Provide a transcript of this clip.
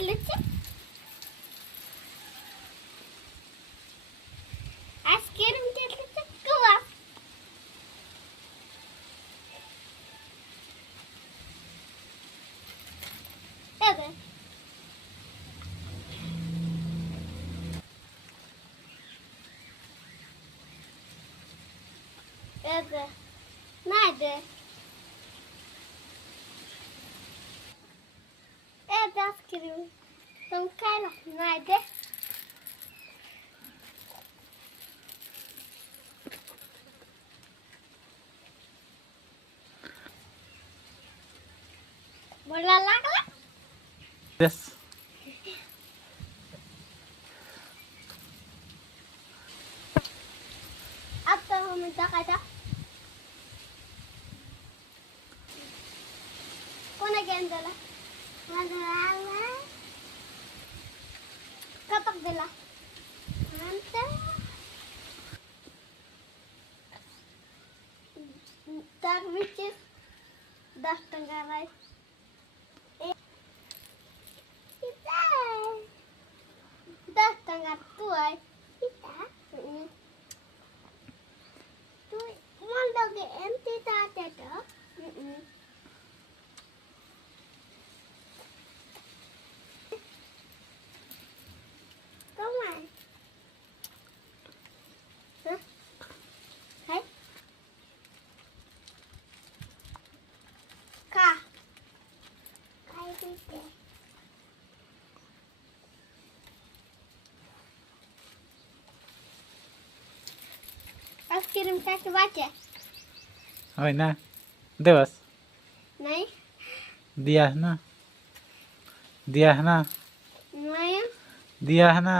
घेतलं आईस्क्रीम घेतलं कवा नाही दे आईस्क्रीम तुम खायला नाही दे बोला लागला यस आता हम टाकायचा कोणा गेम दिला कपक दिला तर विचेस 10 टंका राय Tengah tuai kita tu mau lagi empty tadi tu come on hai ka kai bite ice cream खाके बाटे है ना देवस नहीं दिया है ना नहीं दिया है ना